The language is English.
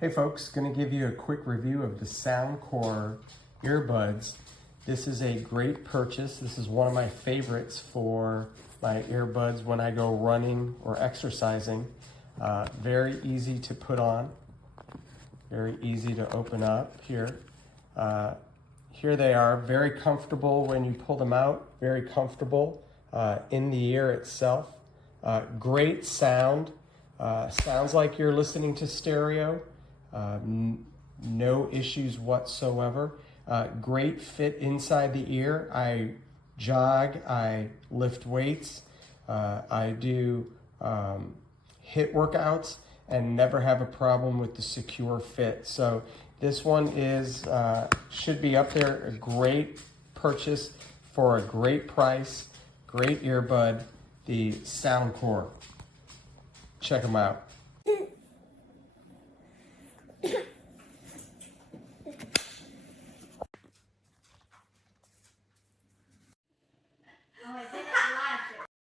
Hey folks, going to give you a quick review of the Soundcore earbuds. This is a great purchase. This is one of my favorites for my earbuds when I go running or exercising. Very easy to put on, very easy to open up here. Here they are, very comfortable when you pull them out, very comfortable in the ear itself. Great sound, sounds like you're listening to stereo. No issues whatsoever. Great fit inside the ear. I jog, I lift weights, I do HIIT workouts and never have a problem with the secure fit. So this one is should be up there. A great purchase for a great price, great earbud, the Soundcore. Check them out.